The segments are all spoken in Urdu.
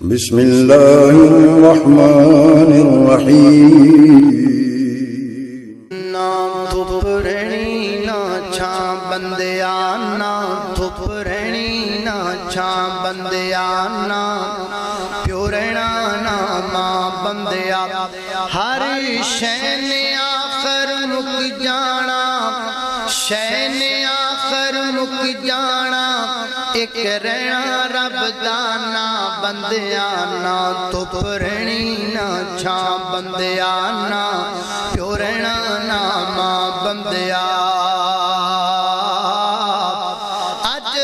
بسم اللہ الرحمن الرحیم نا دھپ رہنی نا چھاں بندیا نا دھپ رہنی نا چھاں بندیا نا پیو رہنا نا ماں بندیا ہر شے نے آخر مک جانا شے نے آخر مک جانا ایک رہنا رب دانا بندیا نا دھپ رہنی نا چھاں بندیا نا پیو رہنا نا ماں بندیا اج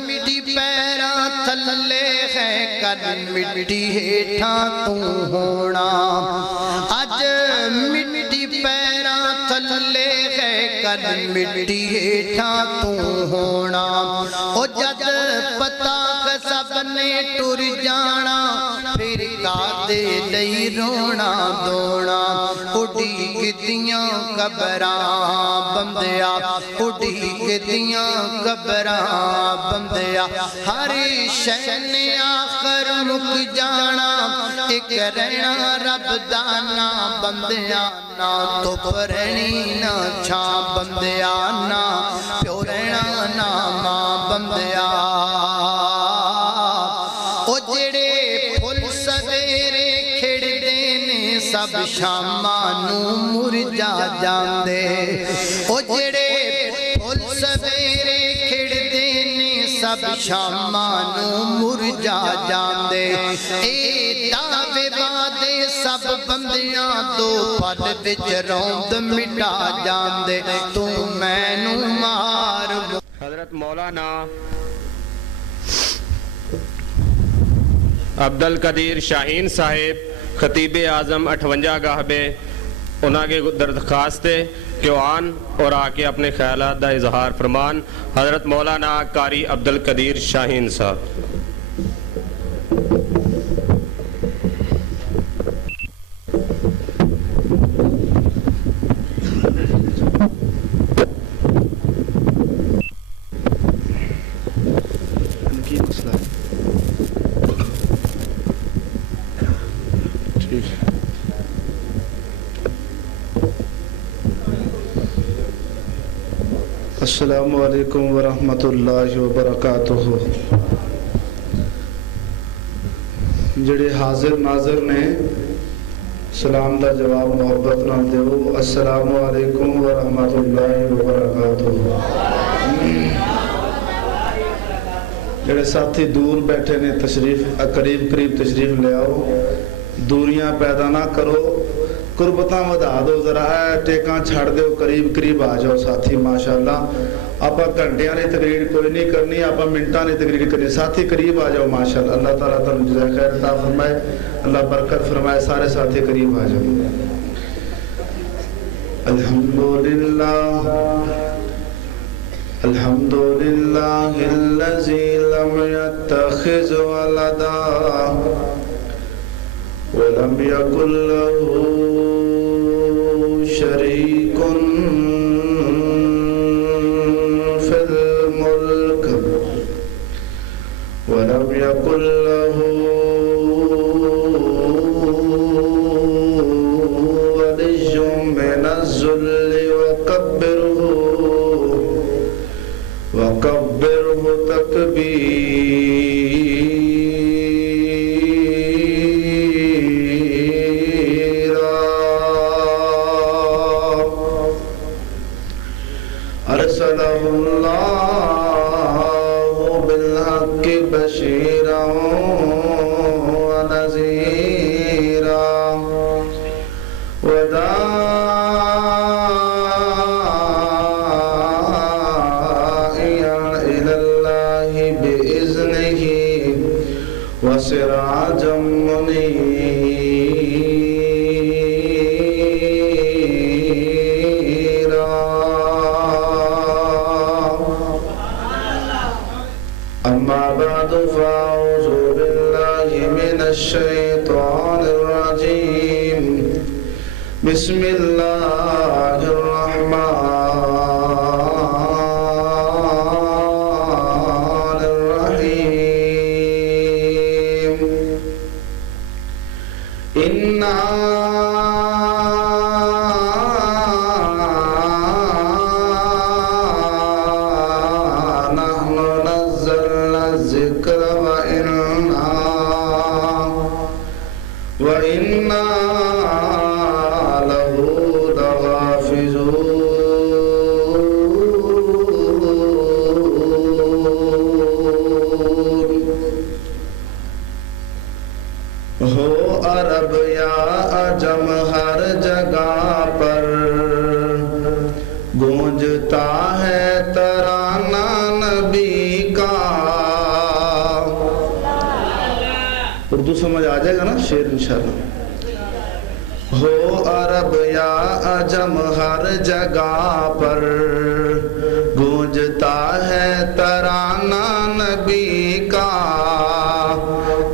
مٹی پیراں تھلے ہے کل مٹی ہیٹھاں تو ہونا اج مٹی پیراں تھلے ہے کل مٹی ہیٹھاں تو ہونا او جد پتا کہ سب نے ٹر جانا پھر کادے لئی رونا دونا اڈی گدیاں قبراں بندیا اڈی گدیاں قبراں بندیا ہر شے نے آخر مک جانا ایک رہنا رب دانا بندیا نا دھپ رہنی نا چھاں بندیا نا پیو رہنا نا ماں بندیا او جڑے پھل سویرے کھڑدے نے سب شاماں نوں مرجا جاندے او جڑے پھل سویرے کھڑدے نے سب شاماں نوں مرجا جاندے اے دعوے وعدے سب بندیاں دو پل وچ روند مٹا جاندے تو مینوں مار حضرت مولانا عبدالقدیر شاہین صاحب خطیب اعظم 58 گاہبے انہاں کے درخواست ہے کہ وہ آن اور آ کے اپنے خیالات دا اظہار فرمان حضرت مولانا قاری عبدالقدیر شاہین صاحب السلام علیکم ورحمۃ اللہ وبرکاتہ جڑے حاضر ناظر نے سلام دا جواب محبت نہ دیو السلام علیکم ورحمۃ اللہ وبرکاتہ جڑے ساتھی دور بیٹھے نے تشریف قریب تشریف لے آؤ دوریاں پیدا نہ کرو قربتاں ودا دو ذرا ٹیکاں چھڑ دو قریب آ جاؤ ساتھی ماشاءاللہ آپا گھنٹیاں نے تقریر کوئی نہیں کرنی آپا منٹاں نے تقریر کرنی ساتھی قریب آ جاؤ ماشاءاللہ اللہ تعالیٰ تعالیٰ جزائے خیر عطا فرمائے اللہ برکت فرمائے سارے ساتھی قریب آ جاؤ الحمدللہ الذی لم يتخذ ولدا ولم يكن له شريك في الملك ولم يكن له ولي من الذل وكبره تكبيرا أرسله الله بالحق بشيرا ونذيرا وداعيا إلى الله بإذنه وسراجا فأعوذ بالله من الشيطان الرجيم بسم الله الرحمن الرحيم إنا نحن نزلنا الذكر وإنا له لحافظون ہو عرب یا عجم ہر جگہ پر گونجتا ہے ترانہ نبی کا. اردو سمجھ آ جائے گا نا شعر انشاءاللہ. ہو عرب یا عجم ہر جگہ پر گونجتا ہے ترانہ نبی کا.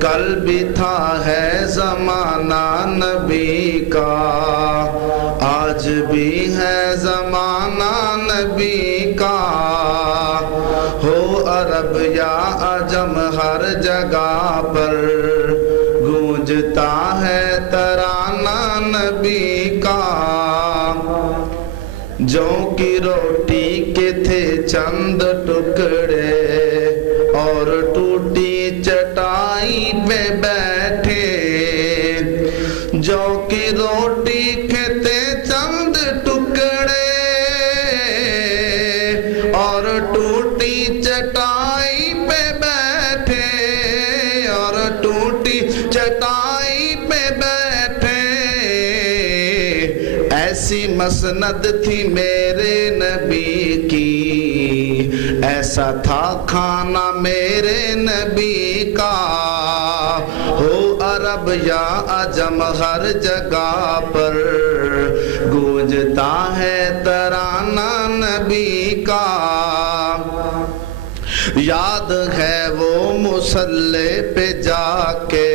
کل بھی تھا ہے زمانہ نبی کا، آج بھی ہے زمانہ نبی کا. ہو عرب یا عجم ہر جگہ پر گونجتا ہے ترانہ نبی کا. جو کی روٹی کے تھے چند ٹکڑے اور ٹوٹی چٹائی پہ بیٹھے. جو کی روٹی کے تھے چند ٹکڑے اور ٹوٹی چٹائی پہ بیٹھے، اور ٹوٹی چٹائی پہ بیٹھے. ایسی مسند تھی میرے نبی کی، ایسا تھا کھانا میرے نبی کا. ہو عرب یا عجم ہر جگہ پر گونجتا ہے ترانہ نبی کا. یاد ہے وہ مصلی پہ جا کے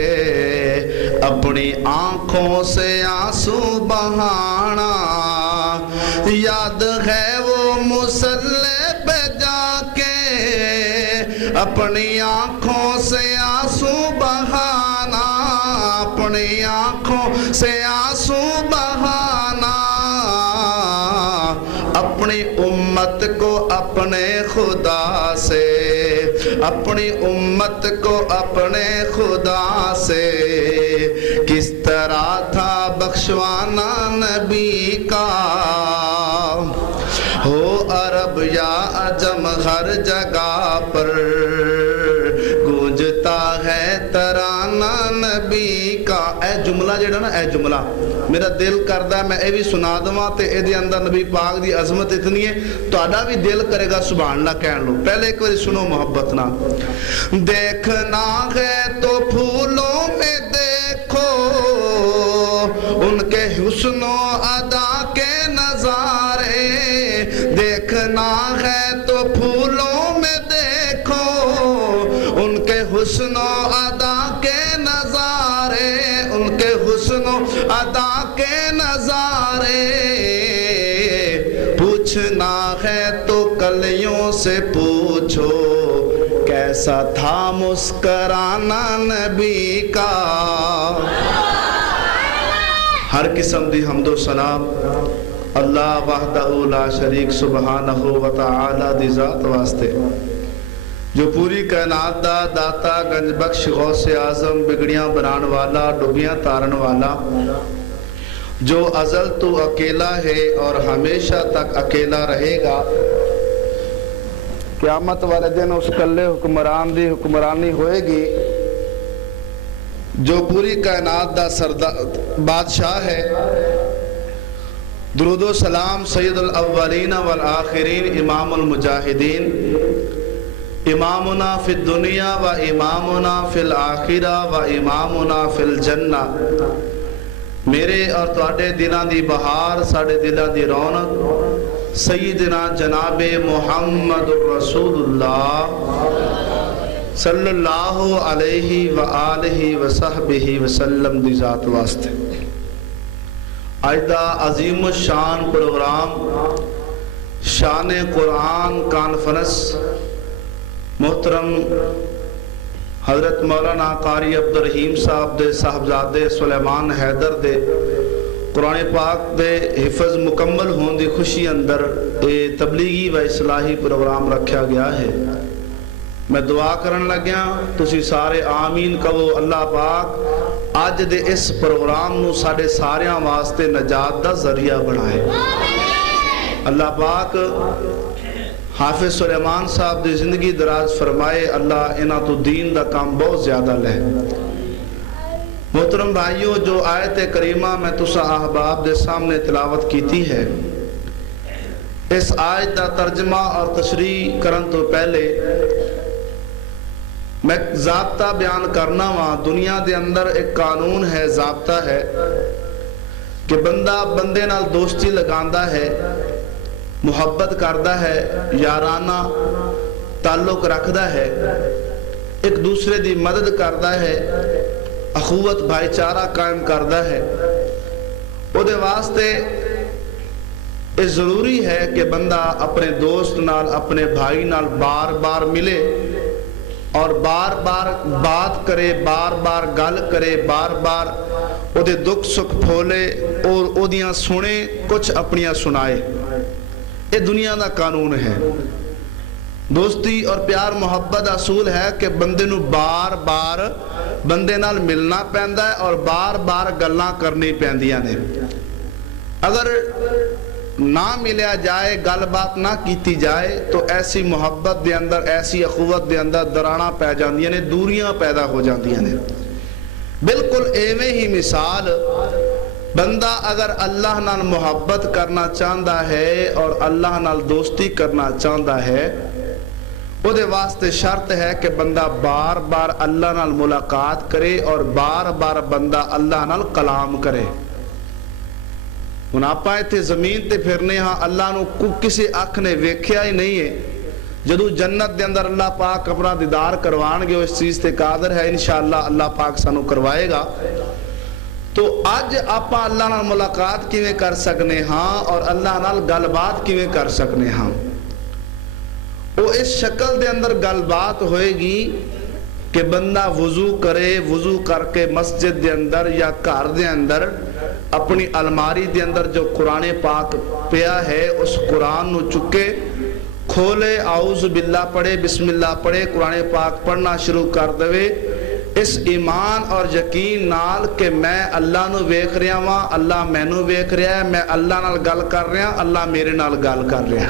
اپنی آنکھوں سے آنسو بہانا. یاد ہے وہ مصلی پہ جا کے اپنی آنکھوں سے آنسو بہانا، اپنی آنکھوں سے آنسو بہانا. اپنی امت کو اپنے خدا سے، اپنی امت کو اپنے خدا سے کس طرح تھا بخشوانا نبی کا. ہو عرب یا عجم ہر جگہ پر گونجتا ہے ترانہ نبی کا. اے جملہ جڑا نا، اے جملہ میرا دل کردا ہے میں اے بھی سنا دواں تے اے دے اندر نبی پاک دی عظمت اتنی ہے تہاڈا بھی دل کرے گا سبحان اللہ کہن لو. پہلے ایک بار سنو محبت نہ. دیکھنا ہے تو پھولوں میں دیکھو ان کے حسن و ادا کے نظارے. دیکھنا ہے تو پھولوں میں دیکھو ان کے حسن و ادا کے نظارے، ان کے حسن و ادا کے نظارے. پوچھنا ہے تو کلیوں سے پوچھو کیسا تھا مسکرانا نبی کا. ہر قسم دی حمد و ثنا اللہ وحدہ لا شریک سبحانہ و تعالی دی ذات واسطے جو پوری کائنات دا داتا گنج بخش غوث اعظم بگڑیاں بنان والا ڈوبیاں تارن والا جو ازل تو اکیلا ہے اور ہمیشہ تک اکیلا رہے گا. قیامت والے دن اس کلے حکمران دی حکمرانی ہوئے گی جو پوری کائنات دا بادشاہ ہے. درود و سلام سید الاولین والآخرین امام المجاہدین امامنا فی الدنیا و امامنا فی الآخرہ و امامنا فی الجنہ. میرے اور تواڈے دلان دی بہار ساڈے دلان دی رونق سیدنا جناب محمد رسول اللہ صلی اللہ علیہ وآلہ وصحبہ وسلم دی ذات واسطے. آج دا عظیم الشان پروگرام شان قرآن کانفرنس محترم حضرت مولانا قاری عبدالرحیم صاحب دے صاحبزادے سلیمان حیدر دے قرآن پاک دے حفظ مکمل ہون دی خوشی اندر تبلیغی و اصلاحی پروگرام رکھا گیا ہے۔ میں دعا کرن لگیا تسی سارے آمین کہو، اللہ پاک آج دے اس پروگرام نو ساڑے ساریاں واسطے نجات دا ذریعہ بنائے۔ اللہ پاک حافظ سلیمان صاحب دی زندگی دراز فرمائے، اللہ انہاں تو دین دا کام بہت زیادہ لے۔ محترم بھائیو، جو آیت کریمہ میں تسا احباب دے سامنے تلاوت کیتی ہے، اس آیت دا ترجمہ اور تشریح کرن تو پہلے میں ضابطہ بیان کرنا وہاں۔ دنیا دے اندر ایک قانون ہے، ضابطہ ہے کہ بندہ بندے نال دوستی لگاندہ ہے، محبت کردہ ہے، یارانہ تعلق رکھدہ ہے، ایک دوسرے دی مدد کردہ ہے، اخوت بھائی چارہ قائم کردہ ہے۔ او دے واسطے اس ضروری ہے کہ بندہ اپنے دوست نال، اپنے بھائی نال بار بار ملے اور بار بار بات کرے، بار بار گل کرے، بار بار او دے دکھ سکھ پھولے اور او دیاں سنے، کچھ اپنیاں سنائے۔ یہ دنیا دا قانون ہے۔ دوستی اور پیار محبت اصول ہے کہ بندے نو بار بار بندے نال ملنا پیندا ہے اور بار بار گلاں کرنی پیندیاں نے۔ اگر نہ ملیا جائے، گل بات نہ کیتی جائے تو ایسی محبت دے اندر، ایسی اخوت دے اندر دراڑاں پہ جاندیاں نے، دوریاں پیدا ہو جاندیاں نے۔ بالکل ایویں ہی مثال، بندہ اگر اللہ نال محبت کرنا چاہتا ہے اور اللہ نال دوستی کرنا چاہتا ہے، وہ دے واسطے شرط ہے کہ بندہ بار بار اللہ نال ملاقات کرے اور بار بار بندہ اللہ نال کلام کرے۔ ہن آپاں ایتھے زمین تے پھرنے ہاں، اللہ نو کسی اکھ نے ویکھیا ہی نہیں ہے۔ جدو جنت دے اندر اللہ پاک اپنا دیدار کروان گے، اس چیز تے قادر ہے، انشاءاللہ اللہ پاک سانو کروائے گا۔ تو آج آپا اللہ نال ملاقات کیویں کر سکنے ہاں اور اللہ نال گل بات کیویں کر سکنے ہاں؟ وہ اس شکل دے اندر گل بات ہوئے گی کہ بندہ وضو کرے، وضو کر کے مسجد دے اندر یا گھر دے اندر اپنی الماری دے اندر جو قرآن پاک پیا ہے اس قرآن نو چکے، کھولے، اعوذ باللہ پڑھے، بسم اللہ پڑھے، قرآن پاک پڑھنا شروع کر دوے، اس ایمان اور یقین نال کہ میں اللہ نو ویکھ رہا ہاں، اللہ مینوں ویکھ رہا ہے، میں اللہ نال گل کر رہا، اللہ میرے نال گل کر رہا،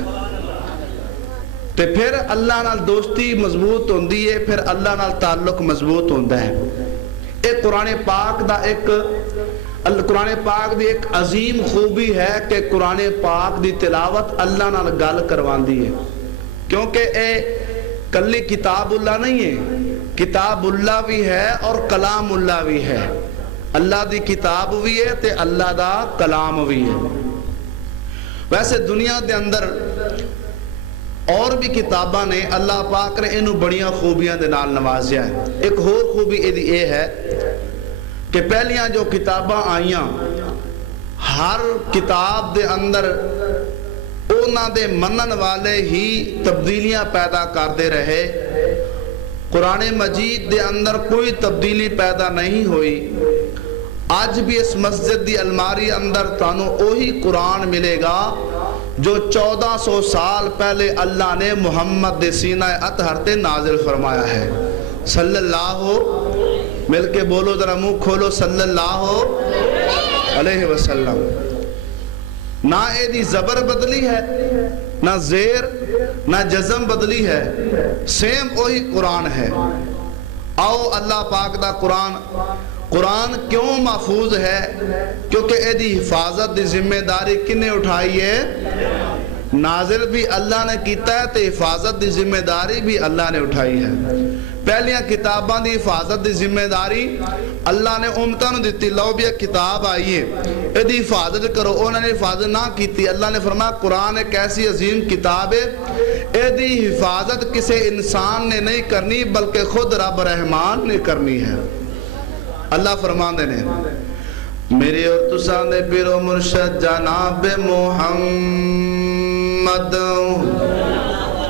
تے پھر اللہ نال دوستی مضبوط ہوندی ہے، پھر اللہ نال تعلق مضبوط ہوندا ہے۔ ایک قرآن پاک دا قرآن پاک دی ایک عظیم خوبی ہے کہ قرآن پاک دی تلاوت اللہ نال گل کرواندی ہے، کیونکہ اے کلی کتاب اللہ نہیں ہے، کتاب اللہ بھی ہے اور کلام اللہ بھی ہے۔ اللہ دی کتاب بھی ہے تے اللہ دا کلام بھی ہے۔ ویسے دنیا دے اندر اور بھی کتاباں نے، اللہ پاک نے انہوں بڑیاں خوبیاں دے نال نوازیا ہے۔ ایک اور خوبی یہ ہے کہ پہلیاں جو کتاباں آئیاں، ہر کتاب دے اندر اونا دے منن والے ہی تبدیلیاں پیدا کردے رہے۔ قرآن مجید دے اندر کوئی تبدیلی پیدا نہیں ہوئی۔ آج بھی اس مسجد دی الماری اندر تانوں اوہی قرآن ملے گا جو 1400 سال پہلے اللہ نے محمد دے سینہ اطہر تے نازل فرمایا ہے۔ صلی اللہ، مل کے بولو ذرا منہ کھولو، صلی اللہ علیہ وسلم۔ نہ اے دی زبر بدلی ہے، نہ زیر، نہ جزم بدلی ہے، سیم وہی قرآن ہے۔ آؤ اللہ پاک دا قرآن کیوں محفوظ ہے؟ کیونکہ اے دی حفاظت دی ذمہ داری کنے اٹھائی ہے؟ نازل بھی اللہ نے کیتا ہے تے حفاظت دی ذمہ داری بھی اللہ نے اٹھائی ہے۔ پہلیاں کتاباں دی حفاظت دی ذمہ داری اللہ نے امتاں نو دیتی، لو بھی ایک کتاب آئی ہے، اے دی حفاظت کرو، انہوں نے حفاظت نہ کیتی۔ اللہ نے فرمایا قرآن ایک ایسی عظیم کتاب ہے، اے دی حفاظت کسے انسان نے نہیں کرنی بلکہ خود رب رحمان نے کرنی ہے۔ اللہ فرماندے نے میرے اور تساں دے پیر و مرشد جناب محمد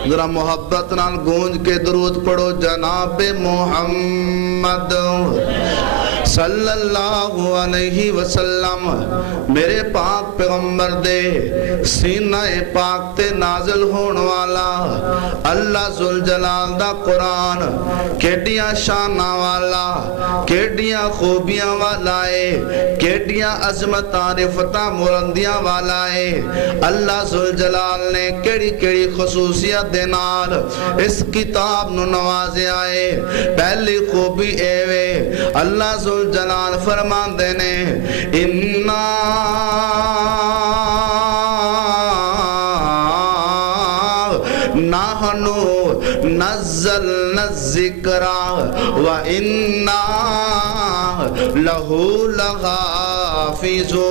ذرا محبت نال گونج کے درود پڑھو جناب محمد صلی اللہ علیہ وسلم. میرے پاک پیغمبر دے سینہ پاک تے نازل ہون والا اللہ ذوالجلال دا قرآن کیڈیاں شاناں والا کیڈیاں خوبیاں والا ہے کیڈیاں عظمتاں رفتاں بلندیاں والا ہے. اللہ ذوالجلال نے کیڑی کیڑی خصوصیت دے نال اس کتاب نو نوازیا ہے. پہلی خوبی اے وے اللہ ذوالجلال فرماندے نے اِنَّا نَحْنُ نَزَّلْنَا الذِّكْرَ وَإِنَّا لَهُ لَحَافِظُونَ.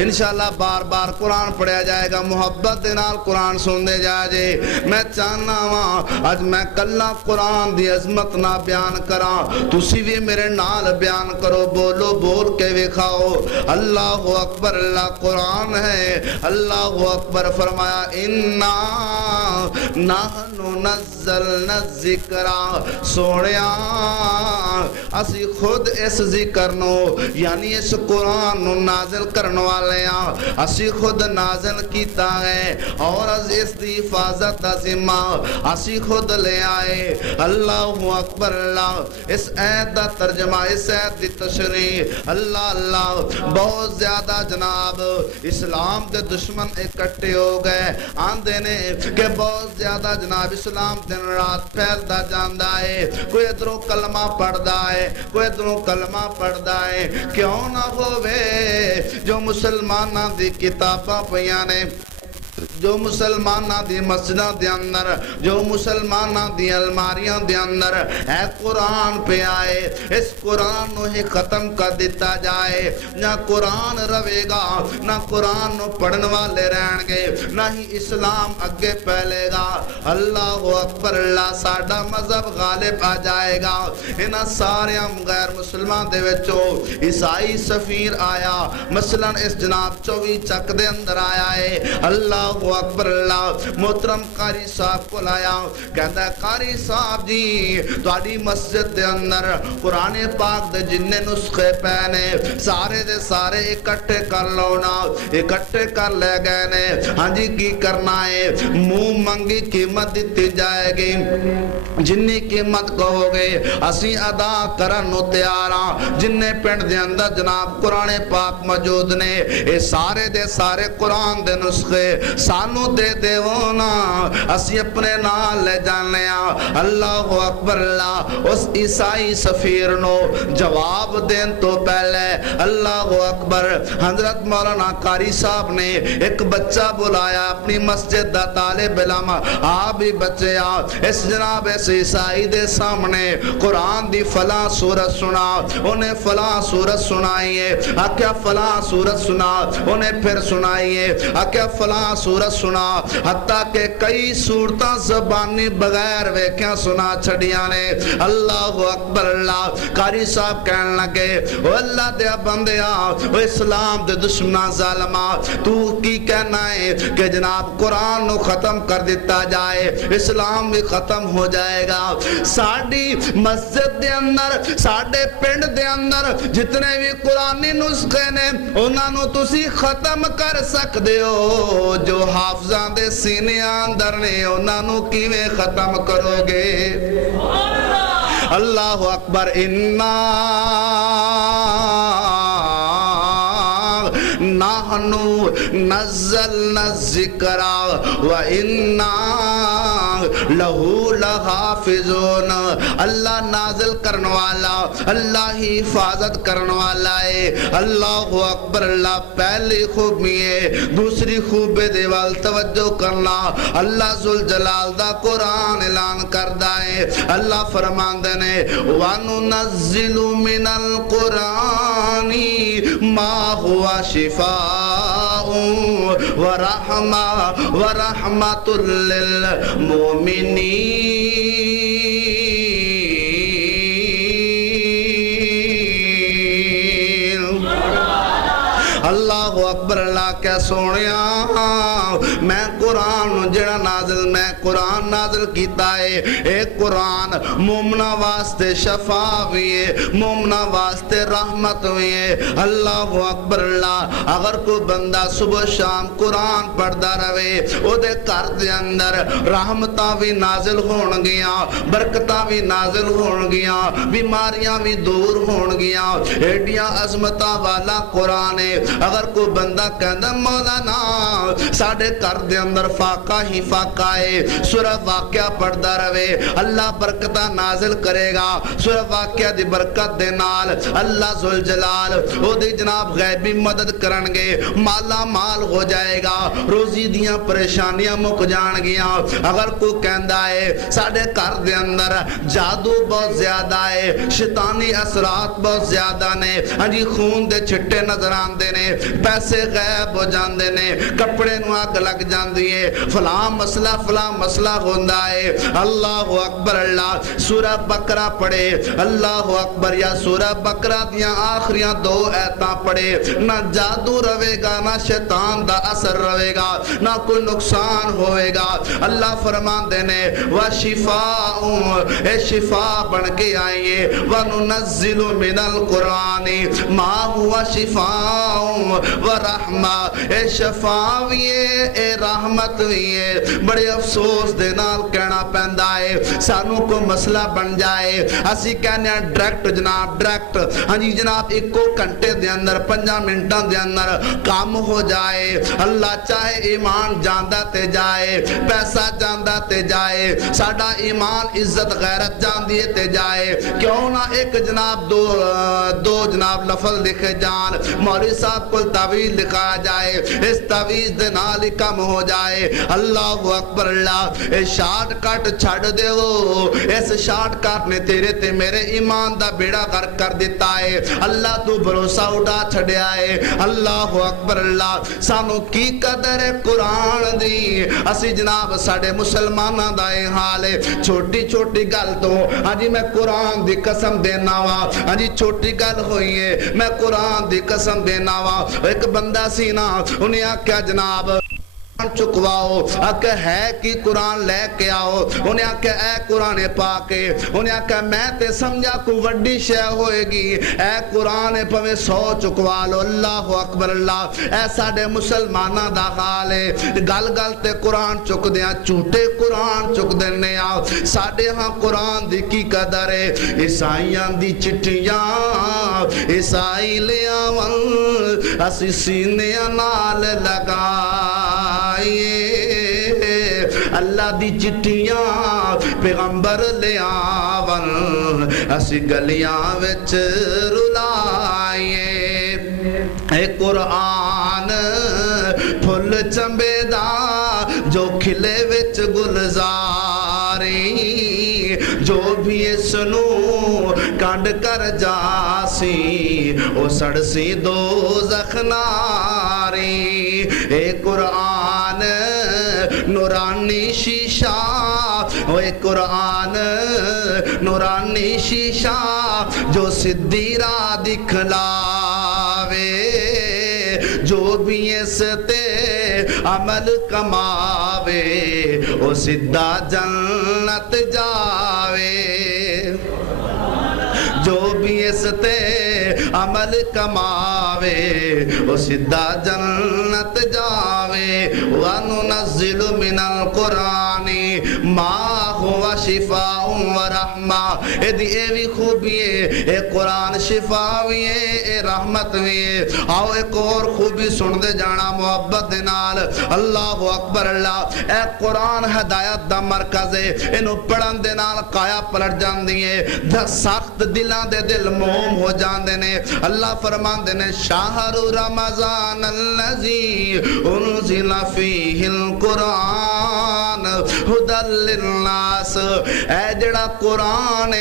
انشاءاللہ بار بار قرآن پڑھیا جائے گا. محبت دے نال قرآن سن دے جائے. میں چاہنا ہاں اج میں کلا قرآن دی عظمت نہ بیان کراں تسی بھی میرے نال بیان کرو. بولو بول کے وکھاؤ اللہ اکبر. اللہ قرآن ہے. اللہ اکبر فرمایا اِنَّا نَحْنُ نَزَّلْنَا الذِّكْرَ. سونیا اسی خود اس ذکر نو یعنی اس قرآن نو نازل کرنے والے اسی خود نازل کیتا ہے اور اس دی حفاظت دا ذمہ اسی خود لے آئے. اللہ اکبر. اللہ اس آیت دا ترجمہ اس آیت دی تشریح اللہ اللہ بہت زیادہ جناب اسلام دے دشمن اکٹھے ہو گئے. آندے نے کہ بہت زیادہ جناب اسلام دن رات پھیلدا جاندا ہے. کوئی ادھروں کلمہ پڑھدا ہے کوئی ادھروں کلمہ پڑھدا ہے. کیوں نہ ہووے جو مسلماناں دی کتاباں پیاں نے جو مسلماناں دی مسجداں دے اندر جو مسلماناں دی الماریاں دے اندر اے قرآن پہ آئے اس قرآن نو ہی ختم کر دیتا جائے. نہ قرآن روے گا نہ قرآن نو پڑھن والے رہن گے نہ ہی اسلام اگے پھیلے گا. اللہ اکبر. اللہ ساڈا مذہب غالب آ جائے گا. انہاں سارے غیر مسلمان دے وچوں عیسائی سفیر آیا مثلا اس جناب 24 چک دے اندر آیا ہے. اللہ اکبر. اللہ محترم قاری صاحب کو لایا کہتا ہے قاری صاحب جی تہاڈی مسجد دے اندر قرآن پاک دے جننے نسخے پہنے سارے دے سارے اکٹھے کر لو نا. اکٹھے کر لے گئے نے. ہاں جی کی کرنا ہے منہ منگی قیمت دیتی جائے گی. جنی قیمت کہو گے اسی ادا کرن نو تیار ہاں. جننے پنڈ دے اندر جناب قرآن پاک موجود نے اے سارے دے سارے قرآن دے نسخے سانو دے دیونا اسی اپنے نال لے جانے. اللہ اکبر. اللہ اس عیسائی سفیر نو جواب دین تو پہلے اللہ اکبر حضرت مولانا قاری صاحب نے ایک بچہ بلایا اپنی مسجد دا طالب علم. آپ بھی بچے اس جناب اس عیسائی دے سامنے قرآن دی فلاں سورت سنا. انہیں فلاں سورت سنائی ہے. آکیا فلاں سورت سنا. انہیں پھر سنائی ہے. آکیا فلاں سورت سنا. حتیٰ کہ کئی سورتاں زبانی بغیر ویکھیاں سنا چھڑیاں نے. اللہ اکبر. اللہ قاری صاحب کہنے لگے او اللہ دے بندیا او اسلام دے دشمناں ظالماں تو کی کہنا ہے کہ جناب قرآن نو ختم کر دیتا جائے اسلام بھی ختم ہو جائے گا. ساڑی مسجد دے اندر ساڑے پنڈ دے اندر جتنے بھی قرآنی نسخے نے انہاں نو تسی ختم کر سکدے ہو. جو حافظاں دے سینے اندر نے انہاں نو کیویں ختم کرو گے. اللہ اکبر. اِنَّا نَحْنُ نَزَّلْنَا الذِّكْرَ وَإِنَّا لَهُ لَحَافِظُونَ. اللہ نازل کرنے والا اللہ ہی حفاظت کرنے والا ہے. اللہ اکبر. اللہ پہلی خوبی ہے. دوسری خوبی دے وال توجہ کرنا. اللہ ذوالجلال دا قرآن اعلان کردہ ہے. اللہ فرماندے نے وَنُنَزِّلُ مِنَ الْقُرْآنِ مَا هُوَ شِفَاءٌ وَرَحْمَةٌ لِّلْمُؤْمِنِينَ. سونیا میں قرآن جڑا نازل میں قرآن نازل کیتا ہے اے قرآن مومنا واسطے شفا بھی ہے مومنا واسطے رحمت بھی ہے اللہ اکبر اللہ اگر کوئی بندہ صبح شام قرآن پڑھدا رہے او دے گھر دے اندر رحمتاں بھی نازل ہون گیاں برکتاں بھی نازل ہون گیاں بیماریاں بھی دور ہون گیاں ایڈیاں عظمتاں والا قرآن ہے اگر کوئی بندہ کہندا مولانا ساڈے گھر دے اندر فاقہ ہی فاقہ ہے سورہ واقعہ پڑھدا رہے اللہ برکتاں نازل کرے گا سورہ واقعہ دی برکت دے نال اللہ ذوالجلال او دی جناب غیبی مدد کرنگے مالا مال ہو جائے گا روزی دیاں پریشانیاں مک جان گیاں اگر کوئی کہندا ہے ساڈے گھر دے اندر جادو بہت زیادہ ہے شیطانی اثرات بہت زیادہ نے جی خون دے چھٹے نظر آندے نے پیسے غائب ہو جاندے نے کپڑے نو اگ لگ جاندی ہے فلاں مسئلہ ہوندا ہے اللہ اکبر اللہ سورہ بقرہ پڑھے اللہ اکبر یا سورہ بقرہ دیاں آخریاں 2 ایتاں پڑھے نہ جادو روے گا نہ شیطان دا اثر روے گا نہ کوئی نقصان ہوئے گا اللہ فرمان دینے وَشِفَاءٌ اے شفا بن کے آئیے وَنُنَزِّلُ مِنَ الْقُرْآنِ مَا هُوَ شِفَاءٌ وَرَحْمَةٌ اے شفا بھی ہے اے رحمت بھی ہے بڑے افسوس دے نال کہنا پہندا ہے سانوں کو مسئلہ بن جائے اسی کہنے ہیں ڈائریکٹ جناب ڈائریکٹ ہاں جی جناب 1 گھنٹے دے اندر 5 منٹاں دے اندر کام ہو جائے اللہ چاہے ایمان جاندہ تے جائے پیسہ جاندہ تے جائے ساڑا ایمان عزت غیرت جاندیے تے جائے کیوں نہ ایک جناب دو جناب لفظ لکھے جان مولوی صاحب کو تعویذ لکھا جائے اس تعویذ دے نال ہی کم ہو جائے اللہ اکبر اللہ اے شارٹ کٹ چھڑ دے وہ اس شارٹ کٹ نے تیرے تے میرے ایمان دا بیڑا غرق کر دیتا ہے اللہ تو بھروسہ اٹھا چھڑیا ہے اللہ اکبر اللہ سانو کی قدر قرآن دی اسی جناب ساڑے مسلمانہ دائیں حال ہے چھوٹی چھوٹی گل تو ہاں جی میں قرآن دی قسم دینا وا ہاں جی چھوٹی گل ہوئی ہے میں قرآن دی قسم دینا وا ایک بندہ سی نا انہیں آکھیا جناب چکواؤ آکھا ہے کی قرآن لے کے آؤ انہیں آکھا اے قرآن پاک انہیں آکھا میں تے سمجھا کو وڈی شے ہوئے گی اے قرآن پویں 100 چکوا لو اللہ اکبر اللہ اے ساڑے مسلمانہ دا حال ہے گل گل تے قرآن چک دیاں جھوٹے قرآن چک دینے آؤ ساڑے ہاں قرآن دی کی قدر ہے عیسائیاں دی چٹیاں عیسائی لے آون اسی سینے نال لگا اللہ دی چٹیاں پیغمبر لے آون اسی گلیاں وچ رلائیے اے قرآن پھل چمبے دا جو کھلے وچ گلزاری جو بھی اس نو کانڈ کر جاسی او سڑسی دوزخ ناری اے قرآن نورانی شیشہ اے قرآن نورانی شیشہ جو سدھی راہ دکھلاوے جو بھی اس تے عمل کماوے او سدھا جنت جاوے جو بھی اس تے عمل کماوے وہ سدھا جنت جاوے وَنُنَزِّلُ مِنَ الْقُرْآنِ مَا هُوَ شِفَاءٌ وَرَحْمَةٌ اے دی اے بھی خوبی ہے اے قرآن شفا بھی ہے اے رحمت بھی ہے آؤ ایک اور خوبی سن دے جانا محبت دینال اللہ اکبر اللہ اے قرآن ہدایت دا مرکز ہے انہوں پڑھن دینال قایا پلٹ جان دیئے سخت دلان دے دل موم ہو جان دینے اللہ فرمان دینے شہر رمضان اللذی انزل فیہ القرآن ہدل للناس اے جڑا قرآن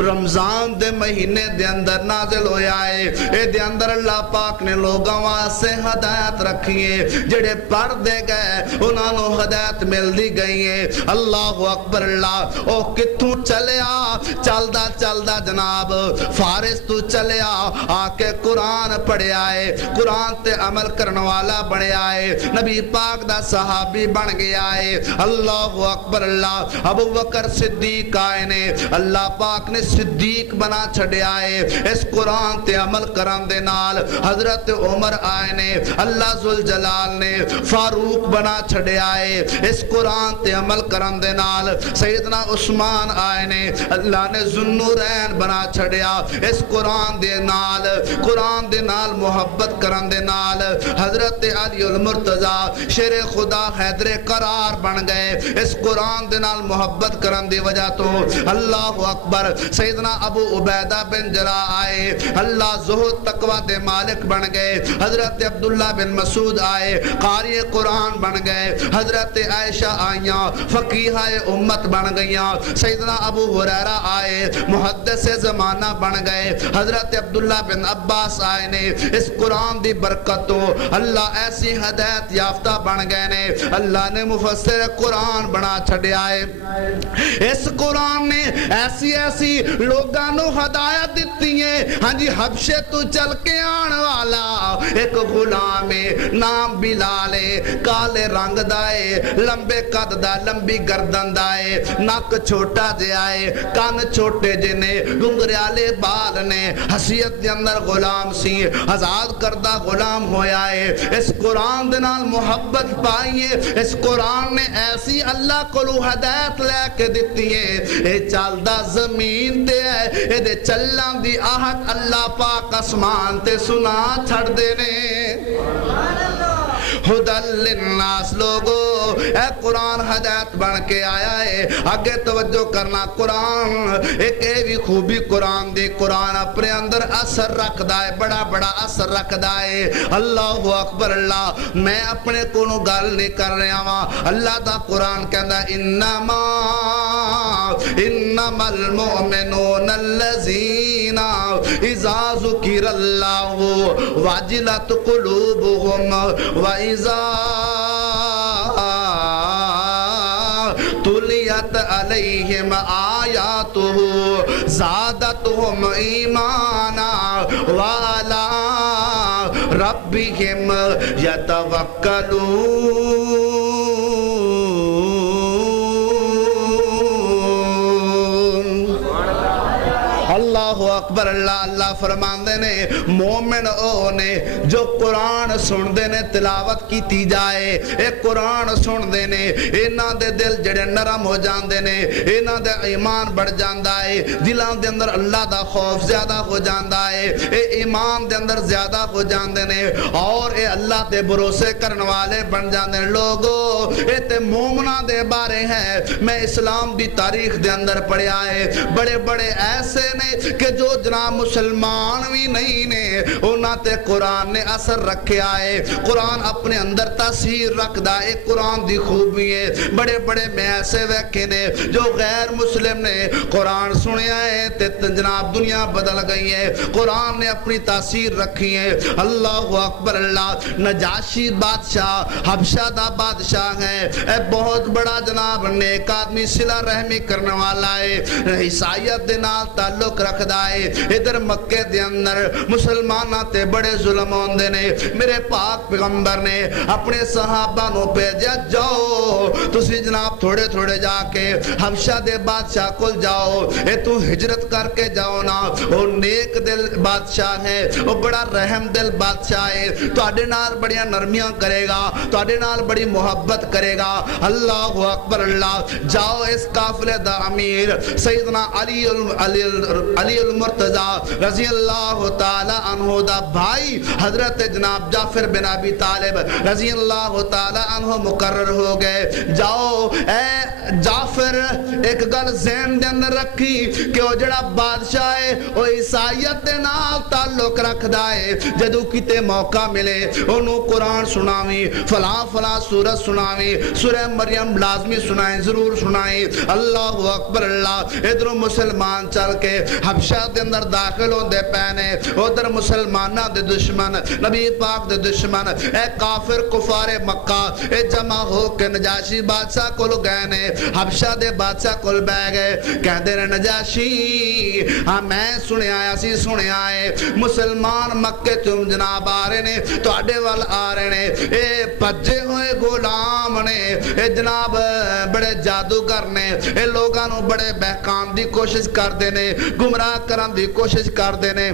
رمضان دے مہینے دے اندر نازل ہویا ہے اے دے اندر اللہ پاک نے لوگاں واسطے ہدایت رکھی ہے جڑے پڑھ دے گئے انہاں نو ہدایت مل دی گئی ہے اللہ اکبر اللہ او کتھوں چلیا چلدا چلدا جناب فارس تو چلیا آ کے قرآن پڑھیا ہے قرآن تے عمل کرنے والا بنیا ہے نبی پاک دا صحابی بن گیا ہے اللہ اکبر اللہ ابو بکر صدیق آئے نے اللہ پاک نے صدیق بنا چھڑیا ہے اس قرآن تے عمل کرن دے نال حضرت عمر آئے نے اللہ ذوالجلال نے فاروق بنا چھڑیا ہے اس قرآن تے عمل کرن دے نال سیدنا عثمان آئے نے اللہ نے ذوالنورین بنا چھڑیا اس قرآن دے نال محبت کرن دے نال حضرت علی المرتضی شیر خدا حیدر قرار بن گئے اس قرآن دے نال محبت کرن دی وجہ تو اللہ اکبر سیدنا ابو عبیدہ بن جراح آئے اللہ زہد تقوی دے مالک بن گئے حضرت عبداللہ بن مسعود آئے قاری قرآن بن گئے حضرت عائشہ آئیاں فقیہ امت بن گئیاں سیدنا ابو ہریرہ آئے محدث زمانہ بن گئے حضرت عبداللہ بن عباس آئے نے اس قرآن دی برکتوں اللہ ایسی ہدایت یافتہ بن گئے نے اللہ نے مفسر قرآن بنا چھڑیا ہے اس قرآن نے ایسی لوگاں نو ہدایت دیتی ہے ہاں جی حبشے تو چل کے آن والا ایک غلام نام بلال کالے رنگ دائے لمبے قد دا لمبی گردن دائے نک چھوٹا دے آئے کان چھوٹے جنے گنگریالے بال نے حسیت دے اندر غلام سی آزاد کردہ غلام ہویا ہے اس قرآن دے نال محبت پائیے اس قرآن نے ایسی اللہ کو ہدایت لے کے دیتی ہے اے چالدہ زمین تے ہے اے دے چلان دی آہت اللہ پاک اسمان تے سنا چھڑ دینے ہدل للناس لوگو اے قرآن ہدایت بن کے آیا ہے آگے توجہ کرنا قرآن ایک ایوی خوبی قرآن دی قرآن اپنے اندر اثر رکھ دائے بڑا بڑا اثر رکھ دائے اللہ اکبر اللہ میں اپنے کونوں گل نہیں کر رہا ہوں اللہ دا قرآن کہندا انما المؤمنون الذین اذا ذکر اللہ وجلت قلوبهم وَإِذَا تُلِيَتْ عَلَيْهِمْ آيَاتُهُ زَادَتْهُمْ إِيمَانًا وَعَلَىٰ رَبِّهِمْ يَتَوَكَّلُونَ اللہ اکبر اللہ اللہ فرماندے نے مومن او نے جو قرآن سن دے نے تلاوت کی تی جائے اے قرآن سن دے نے اینا دے دل جڑے نرم ہو جان دے نے اینا دے ایمان بڑھ جان دائے دلان دے اندر اللہ دا خوف زیادہ ہو جان دائے اے ایمان دے اندر زیادہ ہو جان دے نے اور اے اللہ تے بھروسے کرن والے بن جان دے لوگو اے تے مومنہ دے بارے ہیں میں اسلام دی تاریخ دے اندر پڑھیا ہے بڑے بڑے ایسے نے کہ جو جناب مسلمان بھی نہیں نے انہاں تے قرآن نے اثر رکھے آئے قرآن اپنے اندر تاثیر رکھ دائے قرآن دی خوبی ہے بڑے بڑے میں ایسے ویکھے نے جو غیر مسلم نے قرآن سنے آئے تے جناب دنیا بدل گئی ہے قرآن نے اپنی تاثیر رکھی ہے اللہ اکبر اللہ نجاشی بادشاہ حبشہ دا بادشاہ ہے اے بہت بڑا جناب نیک آدمی صلہ رحمی کرنے والا ہے عیسائیت دے نال تعلق رکھ دائے ادھر مکے دے اندر مسلمانہ تے بڑے ظلم ہوندے نے میرے پاک پیغمبر نے اپنے صحابہ نو بھیجا جاؤ تسی جناب تھوڑے تھوڑے جا کے حبشہ دے بادشاہ کل جاؤ اے تو ہجرت کر کے جاؤ نا وہ نیک دل بادشاہ ہے وہ بڑا رحم دل بادشاہ ہے تو آڈے نال بڑیاں نرمیاں کرے گا تو آڈے نال بڑی محبت کرے گا اللہ اکبر اللہ جاؤ اس قافلے دا امیر سیدنا علی المرتضی رضی اللہ تعالی عنہ دا بھائی حضرت جناب جعفر بن ابی طالب رضی اللہ تعالی عنہ مقرر ہو گئے جاؤ اے جعفر ایک گل ذہن دے اندر رکھی کہ وہ جڑا بادشاہ ہے وہ عیسائیت دے نال تعلق رکھدا ہے جدوں کتے موقع ملے انہوں قرآن سناویں فلاں فلاں سورت سناویں سورہ مریم لازمی سنائیں ضرور سنائیں اللہ اکبر اللہ ادھر مسلمان چل کے حبشہ دے اندر داخل ہوندے پینے ادھر مسلمانہ دے دشمن نبی پاک دے دشمن اے کافر کفار مکہ اے جمع ہو کے نجاشی بادشاہ کو گئے نے حبشہ دے بادشاہ کو بہ گئے کہندے نے نجاشی ہاں میں سنے آیا سی سنے آئے مسلمان مکے تم جناب آ رہے نے تو آڈے وال آ رہے نے اے پجے ہوئے غلام نے اے جناب بڑے جادوگر نے اے لوگانوں بڑے بہکام دی کوشش کر دینے گمراہ کرن دی کوشش کر دینے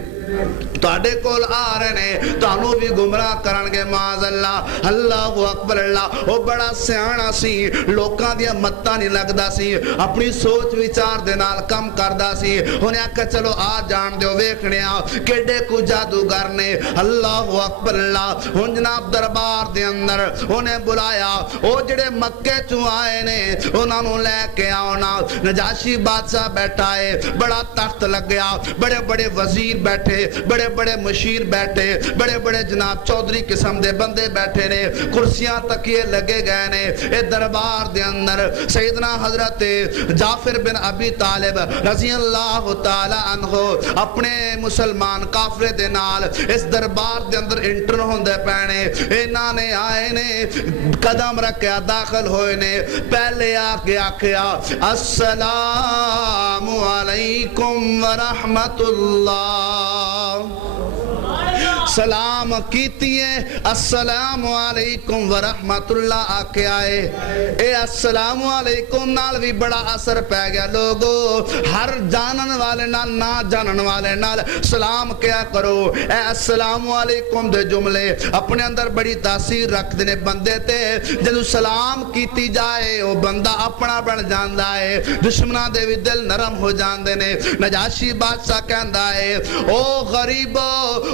تو آڈے کول آ رہے نے تو انہوں بھی گمراہ کرنگے معاذ اللہ اللہ اکبر اللہ وہ بڑا سیانا سی لوکاں دیا متہ نہیں لگدا سی اپنی سوچ وچار دے نال کم کردا سی انہیں آکھا چلو آ جان دیو ویکھنے آ کیڑے کو جادوگر نے اللہ اکبر اللہ ان جناب دربار دے اندر انہیں بلایا او جڑے مکے چوں آئے نے انہوں لے کے آونا نجاشی بادشاہ بیٹھا ہے بڑا تخت لگ گیا بڑے بڑے وزیر بیٹھے بڑے بڑے مشیر بیٹھے بڑے بڑے جناب چودری قسم دے بندے بیٹھے نے کرسیاں تکیے لگے گئے نے اے دربار دے اندر سیدنا حضرت جعفر بن ابی طالب رضی اللہ تعالی عنہ اپنے مسلمان کافرے دے نال اس دربار دے اندر انٹر ہوندے پینے انہاں نے آئے نے قدم رکھیا داخل ہوئے نے پہلے آگے آکھیا السلام علیکم ورحمت اللہ سلام کیتی ہے السلام علیکم ورحمت اللہ آکے آئے اے السلام علیکم نال بھی بڑا اثر پہ گیا لوگو ہر جانن والے نال نہ جانن والے نال سلام کیا کرو اے السلام علیکم دے جملے اپنے اندر بڑی تاثیر رکھ دینے بندے تے جدو سلام کیتی جائے وہ بندہ اپنا بن جاندہ ہے دشمنہ دے بھی دل نرم ہو جاندے نے نجاشی بادشاہ کہندہ ہے او غریبو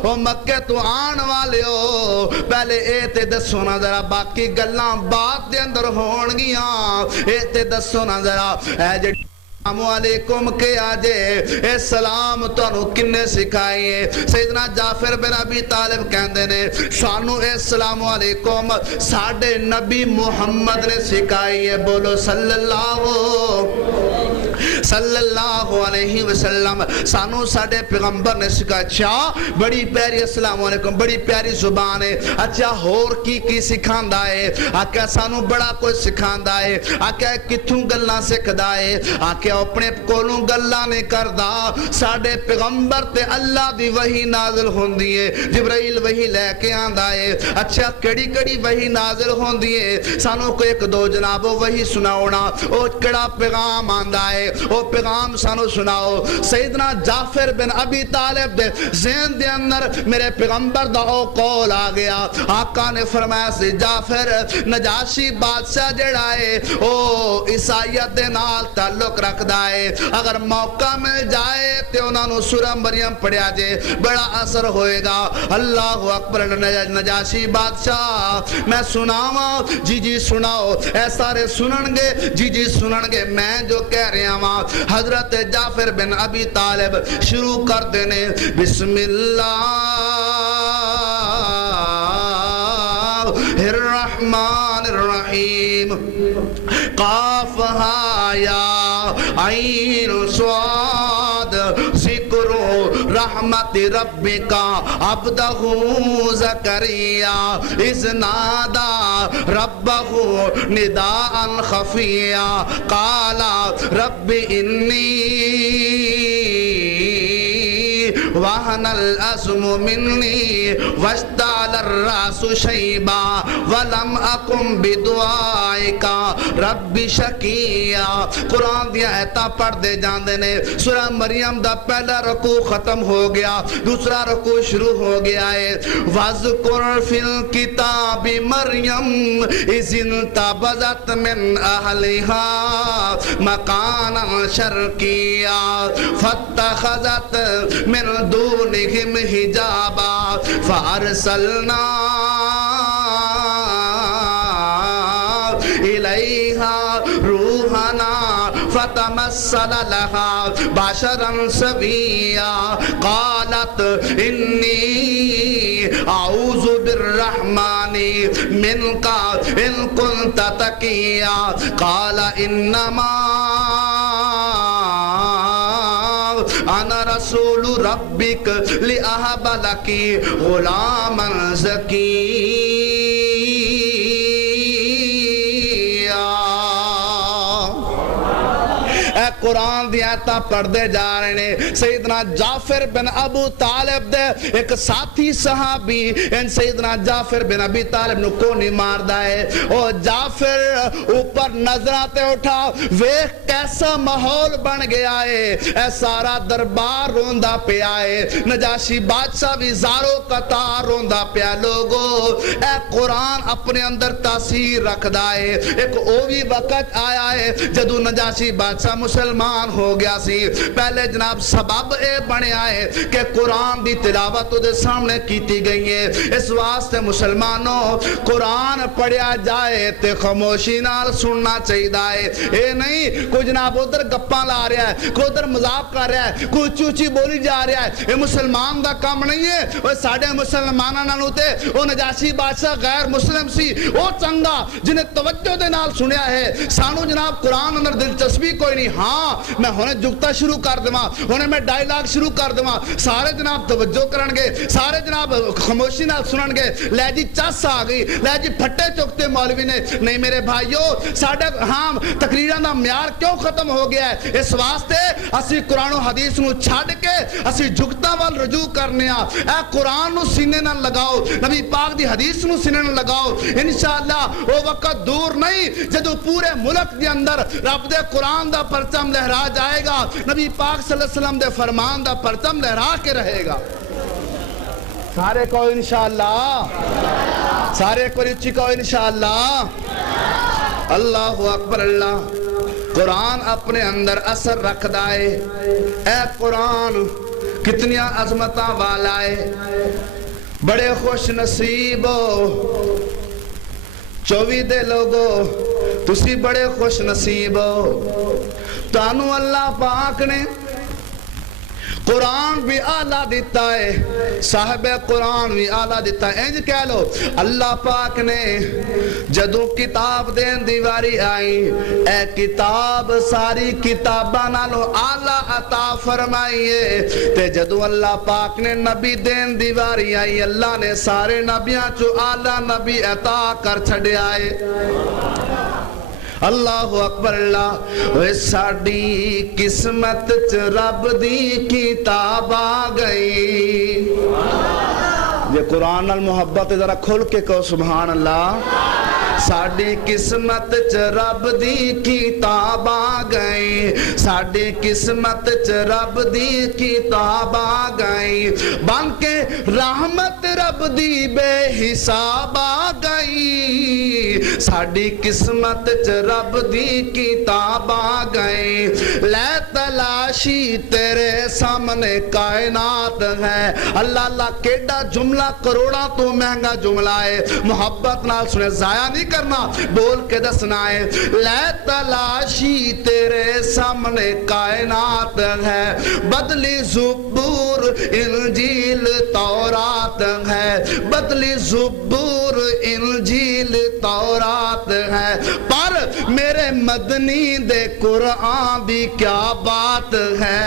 او مکہ تو آن والے ہو پہلے اے تے دسو نا ذرا باقی گلاں بات دے اندر ہون گیاں اے تے دسو نا ذرا اے جڑی السلام علیکم کے آجے اے سلام تو انہوں کنے سکھائیے سیدنا جعفر بن ابی طالب کہندے نے سانو اے السلام علیکم ساڑھے نبی محمد نے سکھائیے بولو صلی اللہ علیہ وسلم سانو ساڑھے پیغمبر نے سکھایا اچھا بڑی پیاری السلام علیکم بڑی پیاری زبان ہے اچھا ہور کی سکھاندہ ہے آکھا سانو بڑا کوئی سکھاندہ ہے آکھا کتھوں گلنا سکھدا ہے آکھا اپنے کولوں گلہ نے کردہ ساڑھے پیغمبر تے اللہ دی وحی نازل ہوندی ہے جبرائیل وحی لے کے آندہ ہے اچھا کڑی کڑی وحی نازل ہوندی ہے سانو کو ایک دو جنابو وحی سناؤنا او کڑا پیغام آندہ ہے او پیغام سانو سناؤ سیدنا جعفر بن ابی طالب دے ذہن دے اندر میرے پیغمبر دا او قول آ گیا آقا نے فرمایا سی جعفر نجاشی بادشاہ جڑائے او عیسائیت دے نال تعلق رکھ دائے اگر موقع مل جائے تے انہوں نے سورہ مریم پڑھیا جے بڑا اثر ہوئے گا اللہ اکبر نجاشی بادشاہ میں سناواں جی جی سناؤ اے سارے سننگے جی جی سننگے میں جو کہہ رہے ہیں حضرت جعفر بن ابی طالب شروع کر دینے بسم اللہ الرحمن الرحیم قاف ہا یا عین صاد ذکر رحمت ربکا عبدہ زکریا اذ نادا ربہ نداء خفیا قالا رب انی وہن العظم منی واشتعل الراس شیبا ولم اکم بدعائکا رب شکیا قرآن دیا ایتا پڑھ دے جاندے نے سورہ مریم دا پہلا رکوع ختم ہو گیا دوسرا رکوع شروع ہو گیا ہے وَذْكُرْ فِي الْكِتَابِ مَرْيَمْ اِذْ انْتَبَذَتْ مِنْ أَهْلِهَا مَكَانًا شَرْقِيًّا فَاتَّخَذَتْ مِنْ دونهم حجابا فارسلنا إليها روحا لنا فتمثل لها بشرا سويا قالت إني أعوذ بالرحمن منك إن كنت تقيا قال إنما أنا رسول ربك لأهب لك غلاما زكيا. قرآن دی آیتاں پڑھتے جا رہے ہیں. سیدنا جعفر بن ابو طالب دے ایک ساتھی صحابی ان سیدنا جعفر بن ابی طالب نو کو نہیں ماردا ہے. او جعفر اوپر نظراتے اٹھا ویکھ کیسا ماحول بن گیا ہے. اے سارا دربار روندا پیا ہے. نجاشی بادشاہ بھی زارو قطار روندا پیا. لوگو اے قرآن اپنے اندر تاثیر رکھدا ہے. ایک او بھی وقت آیا ہے جدو نجاشی بادشاہ مسلمان ہو گیا سی. پہلے جناب سبب اے بنے آئے کہ قرآن دی تلاوت دے سامنے کیتی گئی ہے. اس واسطے مسلمانوں قرآن پڑھیا جائے تے خاموشی نال سننا چاہیے. اے نہیں کوئی جناب ادھر گپاں لا رہا ہے, کوئی ادھر مذاق کر رہا ہے, کوئی چوچی بولی جا رہا ہے. یہ مسلمان دا کام نہیں ہے. وہ ساڑھے مسلمانہ نالوں تے وہ نجاشی بادشاہ غیر مسلم سی وہ چنگا جنہیں توجہ دے نال سنیا ہے. سانو جناب قرآن اندر دلچسپی کوئی نہیں. ہاں میں ہونے جگتا شروع کر دماں, ہونے میں ڈائیلاگ شروع کر دماں, سارے جناب توجہ کرنگے, سارے جناب خاموشی نال سننگے. لے جی چس آ گئی, لے جی پھٹے چکتے مولوی نے. نہیں میرے بھائیو, ساڑھے ہاں تقریران دا معیار کیوں ختم ہو گیا ہے؟ اس واسطے اسی قرآن و حدیث نو چھاڑ کے اسی جگتا وال رجوع کرنے آ. اے قرآن نو سینے نہ لگاؤ, نبی پاک دی حدیث نو سینے نہ لگاؤ. انشاءاللہ وہ وقت دور نہیں جدو پورے ملک دی اندر رب دے قرآن دا پرچم لہرا جائے گا, نبی پاک صلی اللہ علیہ وسلم دے فرمان دا پرچم لہرا کے رہے گا. سارے کو انشاءاللہ, سارے کو اچھی کو انشاءاللہ. اللہ اکبر. اللہ قرآن اپنے اندر اثر رکھ دائے. اے قرآن کتنی عظمتاں والا ہے. بڑے خوش نصیب ہو 24 دے لوگو, تسی بڑے خوش نصیب ہو. تانو اللہ پاک نے قرآن بھی آلہ دیتا ہے, صاحب قرآن بھی آلہ دیتا ہے. انج کہہ لو اللہ پاک نے جدو کتاب دین دیواری آئی, اے کتاب ساری کتاباں نالو آلہ عطا فرمائیے. تے جدو اللہ پاک نے نبی دین دیواری آئی, اللہ نے سارے نبیاں چو آلہ نبی عطا کر چھڑے آئے. اللہ اکبر. اللہ وے ساڑی قسمت چ رب دی کتاب آ گئی. یہ قرآن المحبت ذرا کھل کے کہو سبحان اللہ. ساڑی قسمت چ رب دی کتاب آ گئی, ساڑی قسمت چ رب دی کتاب آ گئی. بن کے رحمت رب دی بے حساب آ گئی. ساڑی قسمت چ رب دی کتاب آ گئی. لے تلاشی تیرے سامنے کائنات ہے. اللہ اللہ کیڑا جملہ کروڑا تو مہنگا جملہ ہے. محبت نال سنے, ضائع نہیں کرنا, بول کے دسنا ہے. لے تلاشی تیرے سامنے کائنات ہے. بدلی زبور انجیل تورات ہے, بدلی زبور انجیل تورات ہے. پر میرے مدنی دے قرآن دی کیا بات ہے,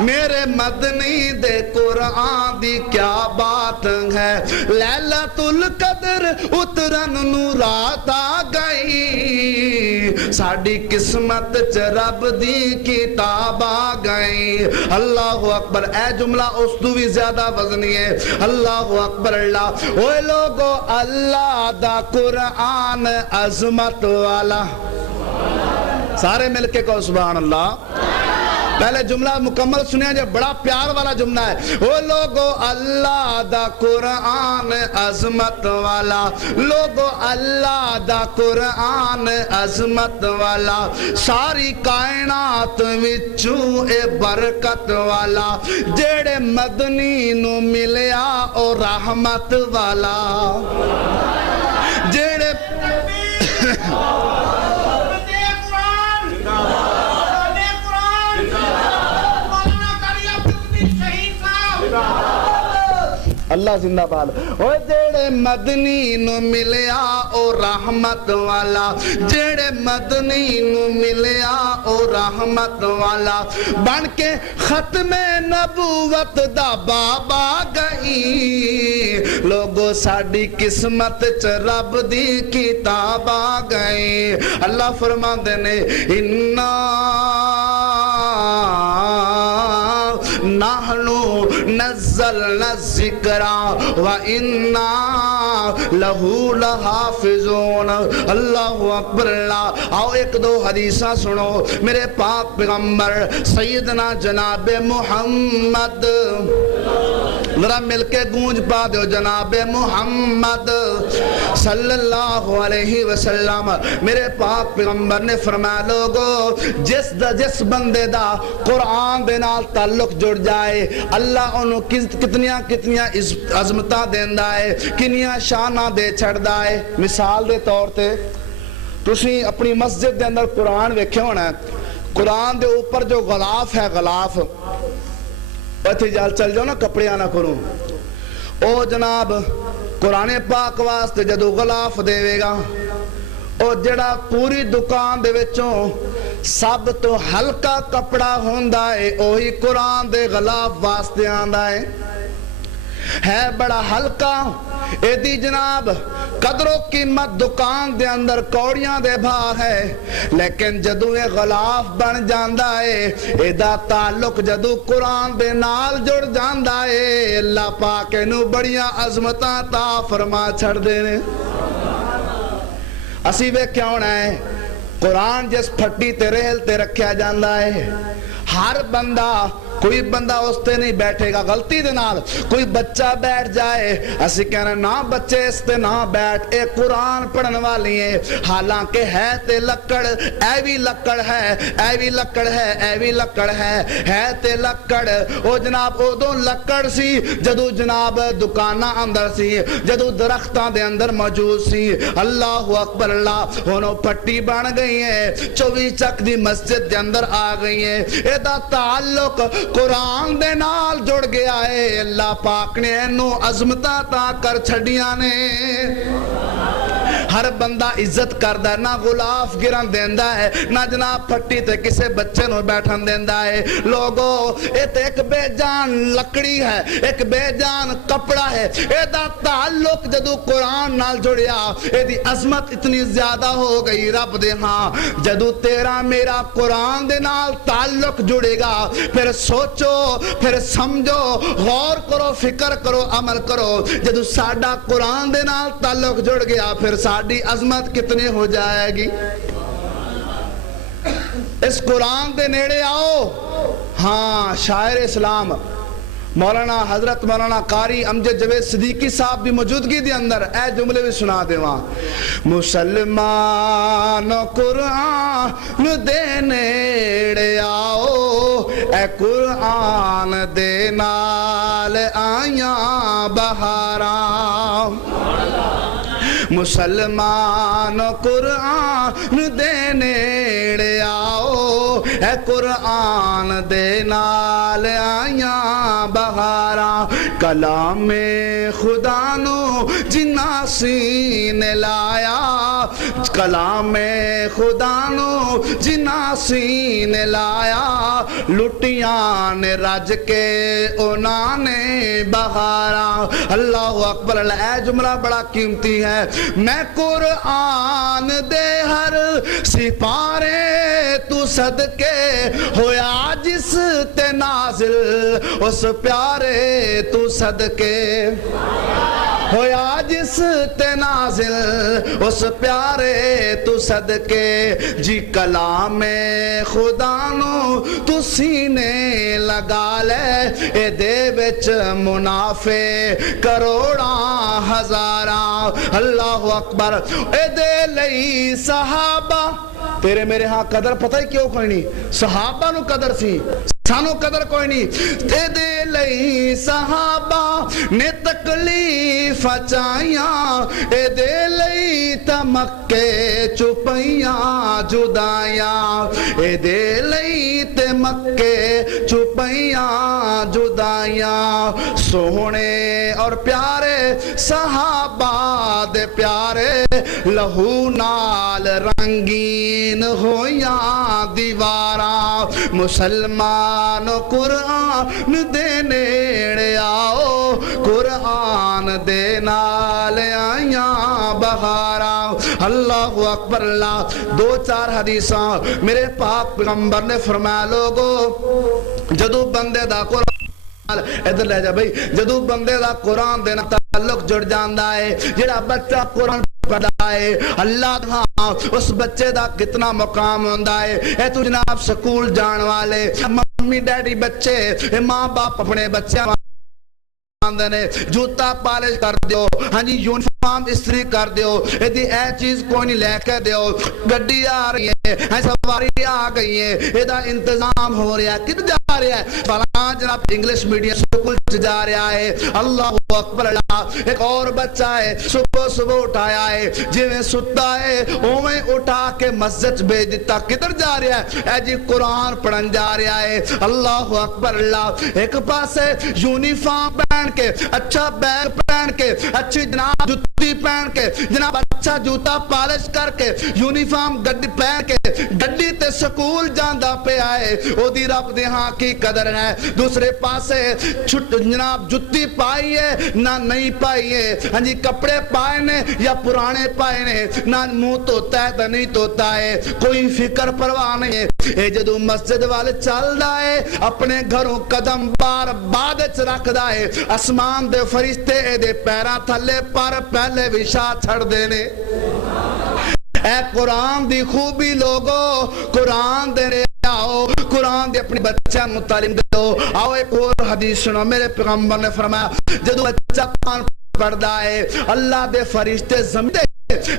میرے مدنی دے قرآن دی کیا بات ہے. لیلۃ القدر اترن نو رات آ گئی. ساڑی قسمت چ رب دی کتاب آ گئی. اللہ اکبر. اے جملہ اس تو بھی زیادہ وزنی ہے. اللہ اکبر. اللہ اوے لوگو, اللہ دا قرآن عظمت والا. سارے مل کے کہو سبحان اللہ. پہلے جملہ مکمل سنیا جو بڑا پیار والا جملہ ہے. او لوگو اللہ دا قرآن عظمت والا, لوگو اللہ دا قرآن عظمت والا. ساری کائنات وچوں اے برکت والا. جیڑے مدنی نو ملیا او رحمت والا. جیڑے اللہ زندہ باد او جڑے مدنی نو ملیا او رحمت والا جڑے مدنی نو ملیا او رحمت والا بن کے ختم نبوت دا بابا گئی لوگو ساڈی قسمت چ رب دی کتاب آ گئی اللہ فرماندے نے انا نحنو نزلنا الذکر وَإِنَّا لَهُ لَحَافِظُونَ اللہ اکبر اللہ آؤ ایک دو حدیثاں سنو میرے پاک پیغمبر سیدنا جناب محمد ذرا مل کے گونج پا دو جناب محمد صلی اللہ علیہ وسلم میرے پاک پیغمبر نے فرمایا لوگو جس بندے دا قرآن دے نال تعلق جڑ جائے اللہ انہوں کتنیاں عظمتاں دیندا ہے کنیاں شاناں دے چھڑدا ہے مثال دے طور تے تسی اپنی مسجد دے اندر قرآن ویکھے ہونا ہے قرآن دے اوپر جو غلاف ہے غلاف اتھے جال چل جاؤ نا کپڑے آنا کروں او جناب قرآن پاک واسطے جدو غلاف دے گا او جڑا پوری دکان دے وچوں سب تو ہلکا کپڑا ہوندا ہے اوہی قرآن دے غلاف واسطے آندا ہے بڑا ہلکا اے دی جناب قدر و قیمت دکان دے اندر کوڑیاں دے بھا ہے لیکن جدو اے غلاف بن جاندا ہے اے دا تعلق جدو قرآن دے نال جڑ جاندا ہے اللہ پاک نو بڑیاں عظمتاں تا فرما چھڑ دینے اسی بے کیا ہونا ہے قرآن جس پھٹی تے ریل تے رکھیا جاندا ہے ہر بندہ کوئی بندہ اس تے نہیں بیٹھے گا غلطی دے نال کوئی بچہ بیٹھ جائے اسی کہنا نہ بچے اس تے نہ بیٹھ اے قرآن پڑھن والی ہے حالانکہ ہے تے لکڑ اے بھی لکڑ ہے اے بھی لکڑ ہے اے بھی لکڑ ہے تے لکڑ او جناب او دو لکڑ سی جدو جناب دکانہ اندر سی جدو درختاں دے اندر موجود سی اللہ اکبر اللہ ہونوں پٹی بن گئی ہے 24 چک دی مسجد دے اندر آ گئی ہے اے دا تعلق قرآن دے نال جڑ گیا ہے اللہ پاک نے انو عظمتاں تا کر چھڑیاں نے ہر بندہ عزت کردہ نہ غلاف گرن دیندہ ہے نہ جناب پھٹی تے کسے بچے نو بیٹھن دیندہ ہے لوگو ایک بے جان لکڑی ہے ایک بے جان کپڑا ہے اے دا تعلق جدو قرآن نال جڑیا اے دی عظمت اتنی زیادہ ہو گئی رب دے ہاں جدو تیرا میرا قرآن دے نال تعلق جڑے گا پھر سوچو پھر سمجھو غور کرو فکر کرو عمل کرو جدو ساڈا قرآن دے نال تعلق جڑ گیا پھر ساڈی عظمت کتنی ہو جائے گی اس قرآن دے نیڑے آؤ ہاں شاعر اسلام مولانا حضرت مولانا قاری امجد جوید صدیقی صاحب بھی موجودگی دے اندر اے جملے بھی سنا دے وہاں مسلمان قرآن دے نیڑے آؤ اے قرآن دے نال آیاں بہاراں مسلمان قرآن دے نیڑے آؤ اے قرآن دے نال آیاں بہاراں کلام خدا نو جنہ سینے لایا کلام خدا نو جنہ سینے لایا لٹیاں نے رج کے انہاں نے بہاراں اللہ اکبر اللہ اے جملہ بڑا قیمتی ہے میں قرآن دے ہر سپارے تو صدقے ہویا جس تے نازل اس پیارے تو صدقے ہویا جس تے نازل اس پیارے تو صدقے جی کلام خدا نو تو سینے لگا لے اے دے وچ منافع کروڑاں ہزاراں اللہ اکبر اے دے لئی صحابہ تیرے میرے ہاں قدر پتہ ہی کیوں کوئی نہیں صحابہ نو قدر سی سانو قدر کوئی نہیں تے دے لئی صحابہ نے تکلیف چائیاں اے دے لئی تمکے چپیاں جدائیاں اے دے لئی تمکے چپیاں جدائیاں سونے اور پیارے صحابہ دے پیارے لہو نال رنگین ہویاں دیواراں مسلمان قرآن دے نیڑے آؤ قرآن دے نال آیاں بہاراں اللہ اکبر اللہ دو چار حدیثاں میرے پاک پیغمبر نے فرمایا لوگو جدو بندے دا قرآن ادھر لے جا بھئی جدو بندے دا قرآن دینا تعلق جڑ جاندہ ہے جڑا بچہ قرآن پڑھا ہے اللہ ہاں اس بچے دا کتنا مقام ہوندہ ہے اے تو جناب سکول جان والے ممی ڈیڈی بچے ماں باپ اپنے بچے جوتا پالش کر دیو ہاں جی یونیفارم استری کر دیو ایدی اے چیز کوئی نہیں لے کے دیو گڈی آ رہی ہے سواری آ گئی ہے ایدہ انتظام ہو رہا ہے کدھر جا رہا ہے فلان جناب انگلش میڈیم سکول جا رہا ہے اللہ اکبر اللہ ایک اور بچہ ہے صبح اٹھایا ہے جویں ستا ہے اویں اٹھا کے مسجد بھیج دیتا کدھر جا رہا ہے اے جی قرآن پڑھن جا رہا ہے اللہ اکبر اللہ ایک پاسے یونیفارم پہن کے اچھا بیگ پہن کے اچھی جناب جوتی پہن کے جناب اچھا جوتا پالش کر کے یونیفارم گڈی پہن کے گڈی تے سکول جاندہ پہ آئے او دی رب دے ہاں کی قدر ہے دوسرے پاسے جناب جوتی پائی ہے نہ نہیں پائی ہے ہاں جی کپڑے پائے نے یا پرانے پائے نے نہ منہ توتا ہے تو نہیں توتا ہے کوئی فکر پرواہ نہیں ہے اے جدو مسجد والے چل رہا ہے اپنے گھروں قدم بار بادچ رکھ رہا ہے اسمان دے فرشتے اے دے پیرا تھلے پر پہلے وشا چھڑ دینے اے قرآن دی خوبی لوگو قرآن دے رہے آؤ قرآن دے اپنی بچہ متعلم دو آؤ ایک اور حدیث سنو میرے پیغمبر نے فرمایا جدو بچہ قرآن پڑھدا ہے اللہ دے فرشتے زمین دے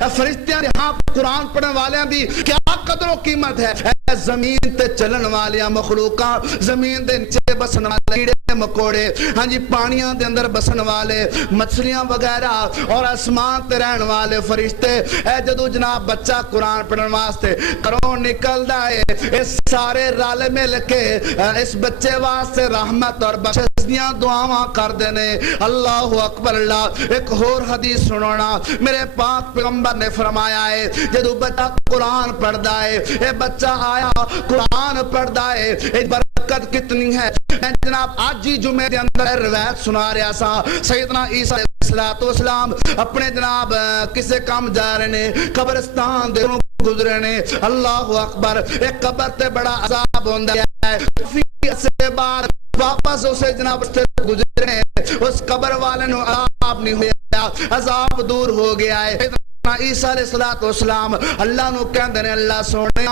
فرشتیاں یہاں قرآن پڑھنے والیاں دی کیا قدر و قیمت ہے اے زمین تے چلن والیاں مخلوقاں زمین دے نیچے بسن والے کیڑے مکوڑے ہاں جی پانیاں دے اندر بسن والے مچھلیاں وغیرہ اور آسمان تے رہن والے فرشتے اے جدو جناب بچہ قرآن پڑھنے واسطے کروں نکل دائے اس سارے رالے مل کے اس بچے واسطے رحمت اور بخشیاں دعاواں کر دینے اللہ اکبر اللہ ایک اور حدیث سنونا میرے پاک پیغمبر نے فرمایا ہے جدو بچہ قرآن پڑھدا ہے اے بچہ آیا قرآن پڑھدا ہے اے برکت کتنی ہے میں جناب آج ہی جمعے دے اندر روایت سنا رہا سا سیدنا عیسیٰ علیہ السلام اپنے جناب کسے کام جا رہے نے قبرستان دے گزرے نے اللہ اکبر ایک قبر تے بڑا عذاب ہوندہ ہے فی سے بعد واپس اسے جناب سے گزرے اس قبر والے نو عذاب نہیں ہویا عذاب دور ہو گیا ہے عیسیٰ علیہ السلام اللہ نو کہندے نے اللہ سونے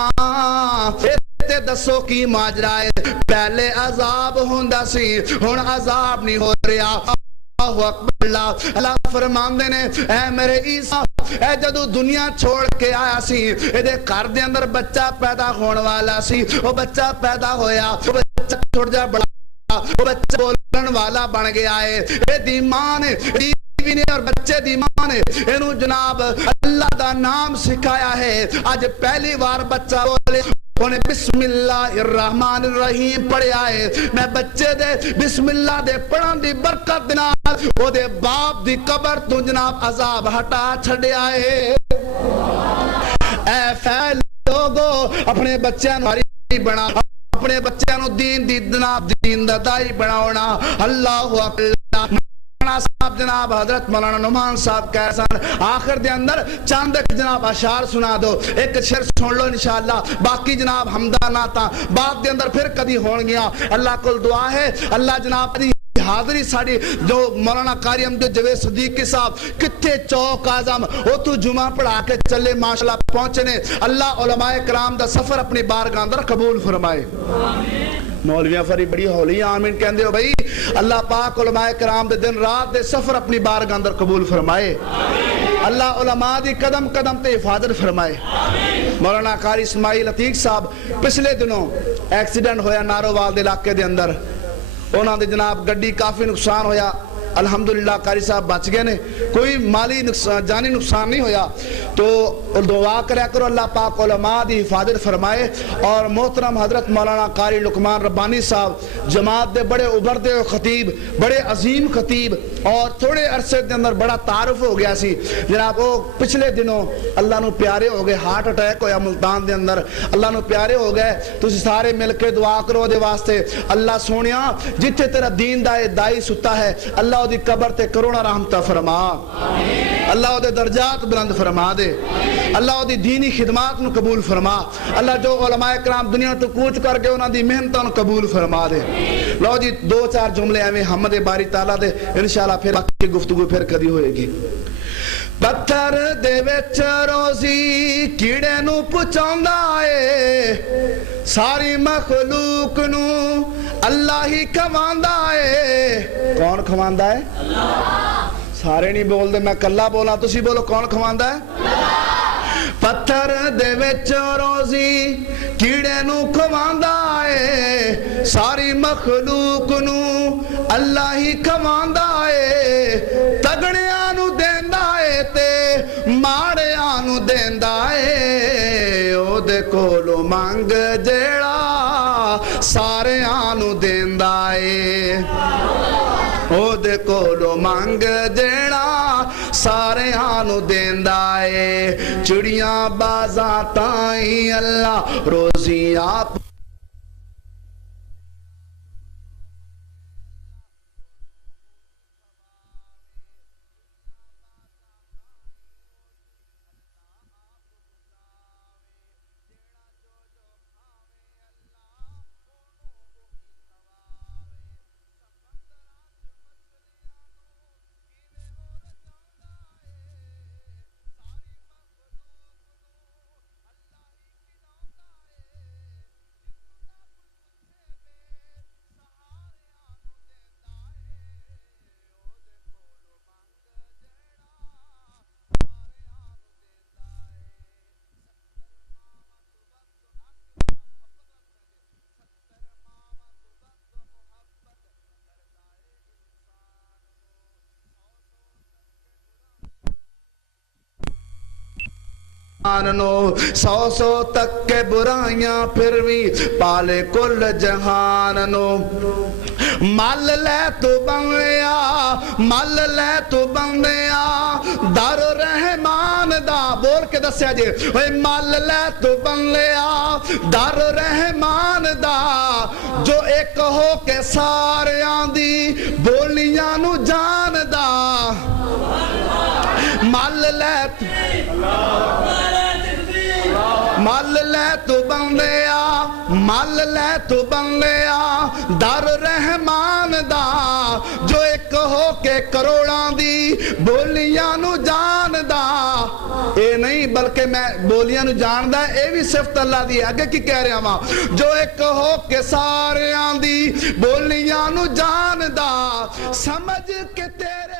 تے دسو کی ماجرا ہے پہلے عذاب ہوندا سی ہن عذاب نہیں ہو رہا اللہ اکبر اللہ فرماندے نے اے میرے عیسیٰ اے جدو دنیا چھوڑ کے آیا سی اے دے گھر دے اندر بچہ پیدا ہون والا سی وہ بچہ پیدا ہویا وہ بچہ چھوڑ جا بڑا وہ بچہ بولن والا بن گیا ہے اے دیمان اور بچے دی ماں نے انہوں جناب اللہ دا نام سکھایا ہے آج پہلی بار بچہ بولے انہیں بسم اللہ الرحمن الرحیم پڑھے آئے میں بچے دے بسم اللہ دے پڑھن دی برکت دنال وہ دے باپ دی قبر تو جناب عذاب ہٹا چھڑے آئے اے فیل لوگوں اپنے بچے نواری بنا اپنے بچے نو دین دی جناب دین دا دائی بناونا اللہ اکبر صاحب جناب حضرت مولانا نعمان صاحب کیسان آخر دے اندر چاند جناب اشعار سنا دو ایک شعر سن لو انشاءاللہ باقی جناب حمدانہ تا بعد دے اندر پھر کدی ہون گیا اللہ کل دعا ہے اللہ جناب دی حاضری ساڑی جو مولانا قاری امجد جوید صدیقی صاحب کتھے چوک آزم وہ تو جمعہ پڑھا کے چلے ماشاءاللہ پہنچنے اللہ علماء کرام دا سفر اپنی بارگاہ اندر قبول فرمائے مولویاں فری بڑی ہولی آمین کہندے ہو بھئی اللہ پاک علماء کرام دے دن رات دے سفر اپنی بارگاہ اندر قبول فرمائے اللہ علماء دی قدم قدم تے حفاظت فرمائے مولانا قاری اسماعیل عتیق صاحب پچھلے دنوں ایکسیڈنٹ ہویا نارووال دے علاقے دے اندر انہاں دے جناب گڈی کافی نقصان ہویا الحمدللہ قاری صاحب بچ گئے نے, کوئی مالی جانی نقصان نہیں ہویا. تو دعا کریا کرو اللہ پاک علماء دی حفاظت فرمائے. اور محترم حضرت مولانا قاری لقمان ربانی صاحب جماعت دے بڑے ابھردے ہوئے خطیب, بڑے عظیم خطیب, اور تھوڑے عرصے دے اندر بڑا تعارف ہو گیا سی جناب. وہ پچھلے دنوں اللہ نو پیارے ہو گئے, ہارٹ اٹیک ہویا ملتان دے اندر, اللہ نو پیارے ہو گئے. تسی سارے مل کے دعا کرو دے واسطے. اللہ سونیا جتھے تیرا دین دائی ستا ہے اللہ دی قبر تے کروڑا رحمتہ فرما, اللہ دے درجات بلند فرما دے, اللہ دی دینی خدمات نو قبول فرما. اللہ جو علماء کرام دنیا تو کوچ کر کے انہاں دی محنتاں نو قبول فرما دے. لو جی 2-4 جملے ایویں حمد باری تعالیٰ دے, انشاءاللہ پھر باقی گفتگو پھر کدی ہوئے گی. پتھر دے وچ روزی کیڑے نو پہنچاوندا اے, ساری مخلوق نو اللہ ہی کھواندا اے. کون کھواندا ہے؟ اللہ. سارے نہیں بول دے, میں کلا بولا, تسی بولو کون کھواندا ہے؟ اللہ. پتھر دے وچ روزی کیڑے نو کھواندا اے, ساری مخلوق نو اللہ ہی کھواندا اے. تگڑیاں نو دیندا اے تے ماڑیاں نو دیندا اے, او دے کولو منگ جیڑا ساریاں نو دیندا اے, او دے کولو منگ جیڑا ساریاں نو دیندا اے. چڑیاں بازاں تائیں اللہ روزی آپ نو 100 تک کے برائیاں پھر بھی پالے کل جہان نو. مل لے تو بندیا, مل لے تو بندیا در رحمان دا, بول کے دسیا جی, مل لے تو بندیا در رحمان دا, جو ایک ہو کے ساریاں دی بولیاں نو جان دا. مل لے مل لے تو بندیا, مل لے تو بندیا در رحمان دا, جو ایک ہو کے کروڑاں دی بولیاں نو جان دا. اے نہیں بلکہ میں بولیاں نو جان دا, اے بھی صفت اللہ دی. آگے کی کہہ رہا ہاں, جو ایک ہو کے ساریاں دی بولیاں نو جان دا, سمجھ کے تیرے